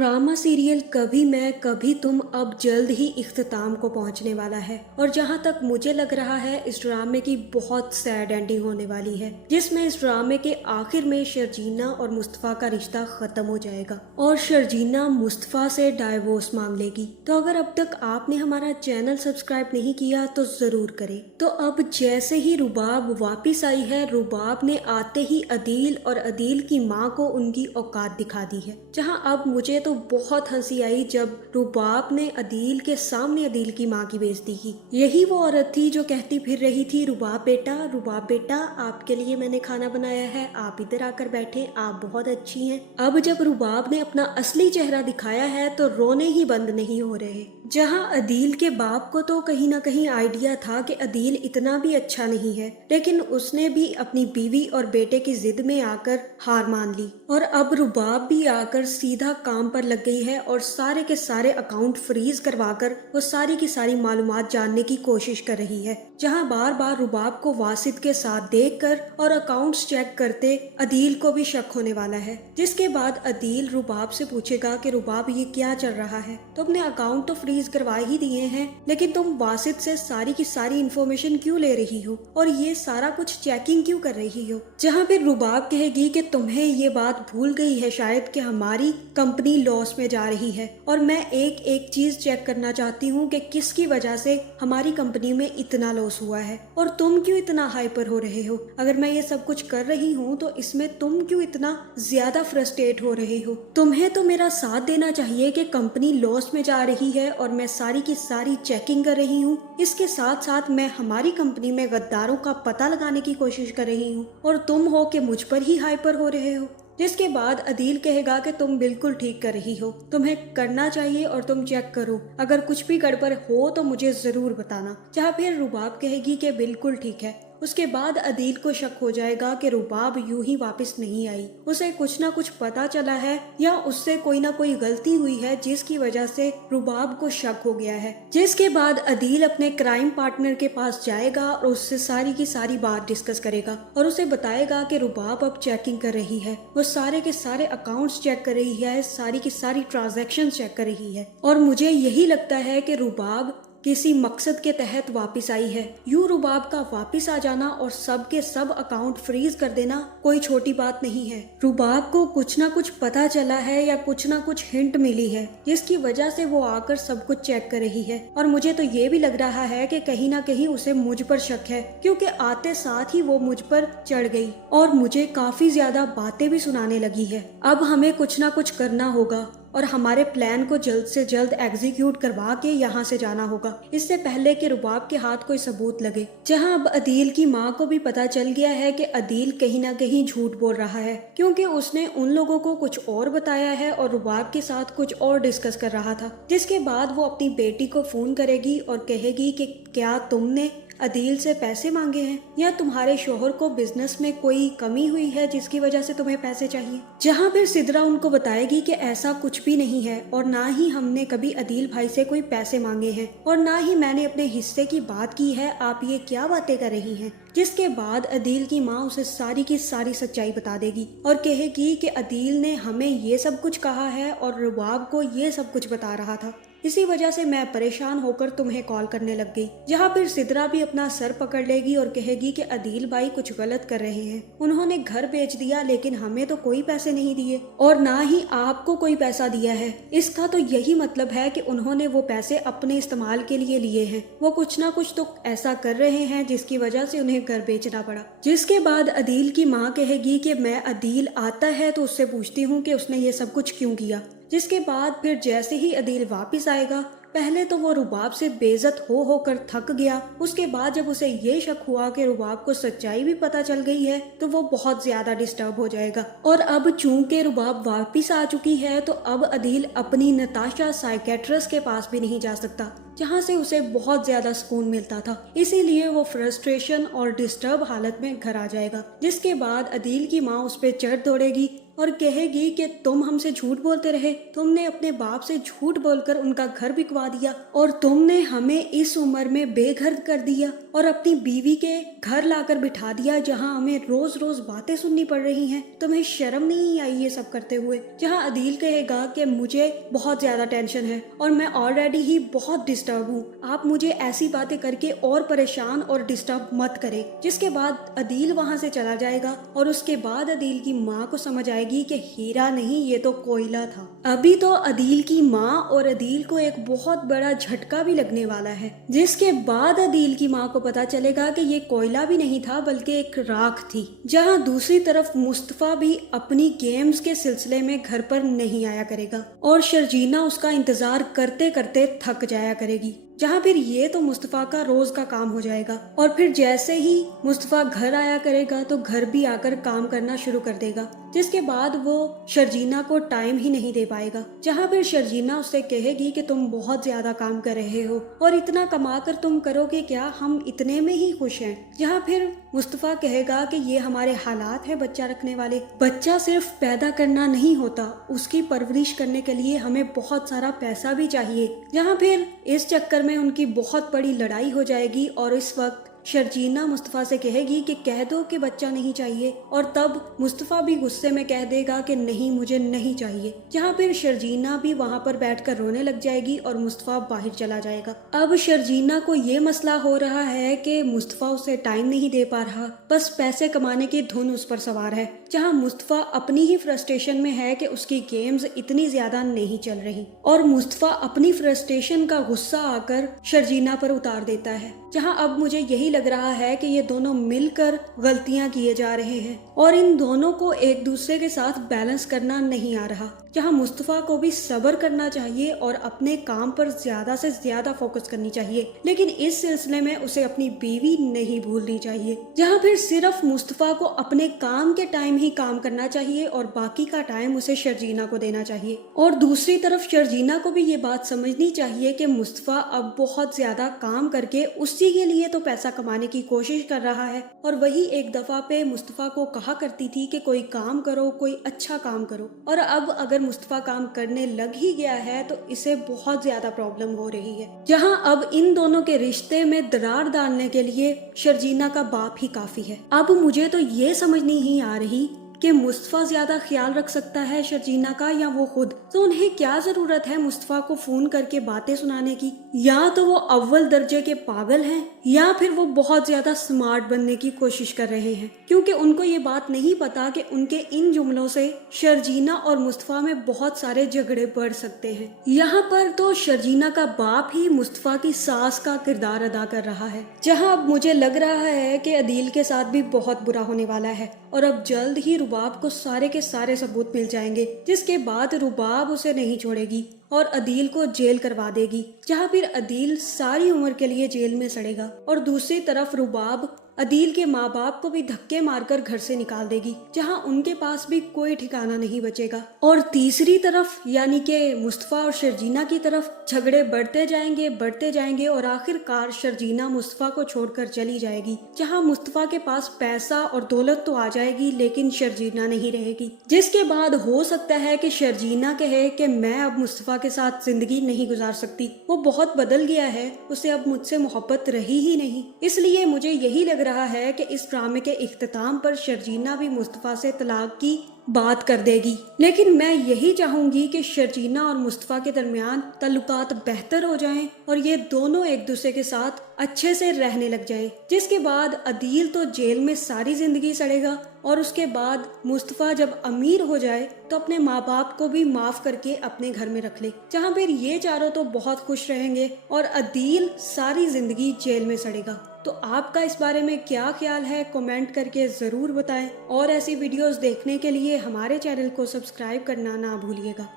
Drama serial कभी मैं कभी तुम अब जल्द ही इख्तिताम को पहुंचने वाला है और जहां तक मुझे लग रहा है इस ड्रामे की बहुत सैड एंडिंग होने वाली है, जिसमें इस ड्रामे के आखिर में शर्जीना और मुस्तफ़ा का रिश्ता खत्म हो जाएगा और शर्जीना मुस्तफ़ा से डाइवोर्स मांग लेगी। तो अगर अब तक आपने हमारा चैनल सब्सक्राइब नहीं किया तो जरूर करें। तो अब जैसे ही रुबाब वापिस आई है, रुबाब ने आते ही अदील और अदील की माँ को उनकी औकात दिखा दी है। जहां अब मुझे तो बहुत हंसी आई जब रुबाब ने अदील के सामने अदील की माँ की बेइज्जती की। यही वो औरत थी जो कहती फिर रही थी, रुबाब बेटा आपके लिए मैंने खाना बनाया है, आप इधर आकर बैठे, आप बहुत अच्छी हैं। अब जब रुबाब ने अपना असली चेहरा दिखाया है तो रोने ही बंद नहीं हो रहे। जहां अदील के बाप को तो कहीं ना कहीं आइडिया था कि अदील इतना भी अच्छा नहीं है, लेकिन उसने भी अपनी बीवी और बेटे की जिद में आकर हार मान ली और अब रुबाब भी आकर सीधा काम पर लग गई है और सारे के सारे अकाउंट फ्रीज करवाकर वो सारी की सारी मालूमात जानने की कोशिश कर रही है। जहां बार बार रुबाब को वासिद के साथ देखकर और अकाउंट्स चेक करते अदील को भी शक होने वाला है, जिसके बाद अदील रुबाब से पूछेगा कि रुबाब ये क्या चल रहा है, तुमने अकाउंट तो फ्रीज करवा ही दिए हैं, लेकिन तुम वासिद से सारी की सारी इन्फॉर्मेशन क्यों ले रही हो और ये सारा कुछ चेकिंग क्यों कर रही हो। जहाँ फिर रुबाब कहेगी कि तुम्हें ये बात भूल गई है शायद कि हमारी कंपनी लॉस में जा रही है और मैं एक एक चीज चेक करना चाहती हूँ कि किसकी वजह से हमारी कंपनी में इतना लॉस हुआ है और तुम क्यों इतना हाइपर हो रहे हो। अगर मैं ये सब कुछ कर रही हूँ तो इसमें तुम क्यों इतना ज्यादा फ्रस्ट्रेट हो रहे हो। तुम्हें तो मेरा साथ देना चाहिए कि कंपनी लॉस में जा रही है और मैं सारी की सारी चेकिंग कर रही हूँ। इसके साथ साथ मैं हमारी कंपनी में गद्दारों का पता लगाने की कोशिश कर रही हूँ और तुम हो कि मुझ पर ही हाइपर हो रहे हो। जिसके बाद अदील कहेगा कि तुम बिल्कुल ठीक कर रही हो, तुम्हें करना चाहिए और तुम चेक करो, अगर कुछ भी गड़बड़ हो तो मुझे जरूर बताना। जहाँ फिर रुबाब कहेगी कि बिल्कुल ठीक है। उसके बाद अदील को शक हो जाएगा कि रुबाब यूं ही वापस नहीं आई, उसे कुछ ना कुछ पता चला है या उससे कोई ना कोई गलती हुई है जिसकी वजह से रुबाब को शक हो गया है। जिसके बाद अदील अपने क्राइम पार्टनर के पास जाएगा और उससे सारी की सारी बात डिस्कस करेगा और उसे बताएगा कि रुबाब अब चेकिंग कर रही है, वो सारे के सारे अकाउंट्स चेक कर रही है, सारी की सारी ट्रांजैक्शन चेक कर रही है और मुझे यही लगता है कि रुबाब किसी मकसद के तहत वापस आई है। यूं रुबाब का वापस आ जाना और सब के सब अकाउंट फ्रीज कर देना कोई छोटी बात नहीं है। रुबाब को कुछ ना कुछ पता चला है या कुछ ना कुछ हिंट मिली है जिसकी वजह से वो आकर सब कुछ चेक कर रही है और मुझे तो ये भी लग रहा है कि कहीं ना कहीं उसे मुझ पर शक है, क्योंकि आते साथ ही वो मुझ पर चढ़ गई और मुझे काफी ज्यादा बातें भी सुनाने लगी है। अब हमें कुछ ना कुछ करना होगा और हमारे प्लान को जल्द से जल्द एग्जीक्यूट करवा के यहाँ से जाना होगा, इससे पहले कि रुबाब के हाथ कोई सबूत लगे। जहाँ अब अदील की माँ को भी पता चल गया है कि अदील कहीं ना कहीं झूठ बोल रहा है, क्योंकि उसने उन लोगों को कुछ और बताया है और रुबाब के साथ कुछ और डिस्कस कर रहा था। जिसके बाद वो अपनी बेटी को फोन करेगी और कहेगी कि क्या तुमने अदील से पैसे मांगे हैं या तुम्हारे शोहर को बिजनेस में कोई कमी हुई है जिसकी वजह से तुम्हें पैसे चाहिए। जहाँ फिर सिद्रा उनको बताएगी कि ऐसा कुछ भी नहीं है और ना ही हमने कभी अदील भाई से कोई पैसे मांगे हैं और ना ही मैंने अपने हिस्से की बात की है, आप ये क्या बातें कर रही हैं। जिसके बाद अदील की माँ उसे सारी की सारी सच्चाई बता देगी और कहेगी कि अदील ने हमें ये सब कुछ कहा है और रुबाब को ये सब कुछ बता रहा था, इसी वजह से मैं परेशान होकर तुम्हें कॉल करने लग गई। जहाँ फिर सिद्रा भी अपना सर पकड़ लेगी और कहेगी कि अदील भाई कुछ गलत कर रहे हैं, उन्होंने घर बेच दिया लेकिन हमें तो कोई पैसे नहीं दिए और ना ही आपको कोई पैसा दिया है। इसका तो यही मतलब है कि उन्होंने वो पैसे अपने इस्तेमाल के लिए लिए हैं, वो कुछ ना कुछ तो ऐसा कर रहे हैं जिसकी वजह से उन्हें घर बेचना पड़ा। जिसके बाद अदील की माँ कहेगी कि मैं अदील आता है तो उससे पूछती हूँ कि उसने ये सब कुछ क्यों किया। जिसके बाद फिर जैसे ही अदील वापस आएगा, पहले तो वो रुबाब से बेइज्जत होकर थक गया, उसके बाद जब उसे ये शक हुआ कि रुबाब को सच्चाई भी पता चल गई है तो वो बहुत ज्यादा डिस्टर्ब हो जाएगा। और अब चूंकि रुबाब वापस आ चुकी है तो अब अदील अपनी नताशा साइकेट्रिस्ट के पास भी नहीं जा सकता, जहाँ से उसे बहुत ज्यादा सुकून मिलता था, इसीलिए वो फ्रस्ट्रेशन और डिस्टर्ब हालत में घर आ जाएगा। जिसके बाद अदील की माँ उस पर चढ़ दौड़ेगी और कहेगी कि तुम हमसे झूठ बोलते रहे, तुमने अपने बाप से झूठ बोलकर उनका घर बिकवा दिया और तुमने हमें इस उम्र में बेघर कर दिया और अपनी बीवी के घर लाकर बिठा दिया जहां हमें रोज रोज बातें सुननी पड़ रही हैं। तुम्हें शर्म नहीं आई ये सब करते हुए? जहां अदील कहेगा कि मुझे बहुत ज्यादा टेंशन है और मैं ऑलरेडी ही बहुत डिस्टर्ब हूँ, आप मुझे ऐसी बातें करके और परेशान और डिस्टर्ब मत करें। जिसके बाद अदील वहां से चला जाएगा और उसके बाद अदील की माँ को समझ आएगी कि हीरा नहीं, ये तो कोयला था। अभी तो अदील की माँ और अदील को एक बहुत बड़ा झटका भी लगने वाला है, जिसके बाद अदील की माँ को पता चलेगा कि ये कोयला भी नहीं था बल्कि एक राख थी। जहाँ दूसरी तरफ मुस्तफा भी अपनी गेम्स के सिलसिले में घर पर नहीं आया करेगा और शर्जीना उसका इंतजार करते करते थक जाया करेगी। जहाँ फिर ये तो मुस्तफा का रोज का काम हो जाएगा और फिर जैसे ही मुस्तफा घर आया करेगा तो घर भी आकर काम करना शुरू कर देगा, जिसके बाद वो शर्जीना को टाइम ही नहीं दे पाएगा। जहाँ फिर शर्जीना उससे कहेगी कि तुम बहुत ज्यादा काम कर रहे हो और इतना कमा कर तुम करोगे क्या, हम इतने में ही खुश हैं। जहाँ फिर मुस्तफा कहेगा कि ये हमारे हालात है बच्चा रखने वाले, बच्चा सिर्फ पैदा करना नहीं होता, उसकी परवरिश करने के लिए हमें बहुत सारा पैसा भी चाहिए। जहाँ फिर इस चक्कर में उनकी बहुत बड़ी लड़ाई हो जाएगी और इस वक्त शर्जीना मुस्तफा से कहेगी कि कह दो कि बच्चा नहीं चाहिए और तब मुस्तफा भी गुस्से में कह देगा कि नहीं, मुझे नहीं चाहिए। जहाँ फिर शर्जीना भी वहाँ पर बैठकर रोने लग जाएगी और मुस्तफा बाहर चला जाएगा। अब शर्जीना को ये मसला हो रहा है कि मुस्तफा उसे टाइम नहीं दे पा रहा, बस पैसे कमाने की धुन उस पर सवार है। जहाँ मुस्तफा अपनी ही फ्रस्ट्रेशन में है कि उसकी गेम्स इतनी ज्यादा नहीं चल रही और मुस्तफा अपनी फ्रस्ट्रेशन का गुस्सा आकर शर्जीना पर उतार देता है। जहाँ अब मुझे यही लग रहा है कि ये दोनों मिलकर गलतियां किए जा रहे हैं और इन दोनों को एक दूसरे के साथ बैलेंस करना नहीं आ रहा। जहाँ मुस्तफा को भी सब्र करना चाहिए और अपने काम पर ज्यादा से ज्यादा फोकस करनी चाहिए, लेकिन इस सिलसिले में उसे अपनी बीवी नहीं भूलनी चाहिए। जहाँ फिर सिर्फ मुस्तफा को अपने काम के टाइम ही काम करना चाहिए और बाकी का टाइम उसे शर्जीना को देना चाहिए। और दूसरी तरफ शर्जीना को भी ये बात समझनी चाहिए कि मुस्तफा अब बहुत ज्यादा काम करके उसी के लिए तो पैसा कमाने की कोशिश कर रहा है और वही एक दफा पे मुस्तफा को कहा करती थी कि कोई काम करो, कोई अच्छा काम करो, और अब अगर मुस्तफा काम करने लग ही गया है तो इसे बहुत ज्यादा प्रॉब्लम हो रही है। जहां अब इन दोनों के रिश्ते में दरार डालने के लिए शर्जीना का बाप ही काफी है। अब मुझे तो ये समझ नहीं आ रही कि मुस्तफा ज्यादा ख्याल रख सकता है शर्जीना का या वो खुद। तो उन्हें क्या जरूरत है मुस्तफा को फोन करके बातें सुनाने की? या तो वो अव्वल दर्जे के पागल हैं या फिर वो बहुत ज्यादा स्मार्ट बनने की कोशिश कर रहे हैं, क्योंकि उनको ये बात नहीं पता कि उनके इन जुमलों से शर्जीना और मुस्तफा में बहुत सारे झगड़े बढ़ सकते हैं। यहाँ पर तो शर्जीना का बाप ही मुस्तफा की सास का किरदार अदा कर रहा है। जहाँ अब मुझे लग रहा है कि अदील के साथ भी बहुत बुरा होने वाला है और अब जल्द ही रुबाब को सारे के सारे सबूत मिल जाएंगे, जिसके बाद रुबाब उसे नहीं छोड़ेगी और अदील को जेल करवा देगी। जहाँ फिर अदील सारी उम्र के लिए जेल में सड़ेगा और दूसरी तरफ रुबाब अदील के माँ बाप को भी धक्के मारकर घर से निकाल देगी, जहाँ उनके पास भी कोई ठिकाना नहीं बचेगा। और तीसरी तरफ यानी कि मुस्तफा और शर्जीना की तरफ झगड़े बढ़ते जाएंगे और आखिरकार शर्जीना मुस्तफा को छोड़कर चली जाएगी। जहाँ मुस्तफा के पास पैसा और दौलत तो आ जाएगी लेकिन शर्जीना नहीं रहेगी, जिसके बाद हो सकता है कि शर्जीना कहे कि मैं अब मुस्तफा के साथ जिंदगी नहीं गुजार सकती, वो बहुत बदल गया है, उसे अब मुझसे मोहब्बत रही ही नहीं। इसलिए मुझे यही लग रहा है कि इस ड्रामे के इख्तिताम पर शर्जीना भी मुस्तफा से तलाक की बात कर देगी। लेकिन मैं यही चाहूंगी कि शर्जीना और मुस्तफा के दरमियान ताल्लुकात बेहतर हो जाएं और ये दोनों एक दूसरे के साथ अच्छे से रहने लग जाएं, जिसके बाद अदील तो जेल में सारी जिंदगी सड़ेगा और उसके बाद मुस्तफा जब अमीर हो जाए तो अपने माँ बाप को भी माफ करके अपने घर में रख ले, जहाँ फिर ये चारों तो बहुत खुश रहेंगे और अदील सारी जिंदगी जेल में सड़ेगा। तो आपका इस बारे में क्या ख्याल है, कमेंट करके जरूर बताएं और ऐसी वीडियोस देखने के लिए हमारे चैनल को सब्सक्राइब करना ना भूलिएगा।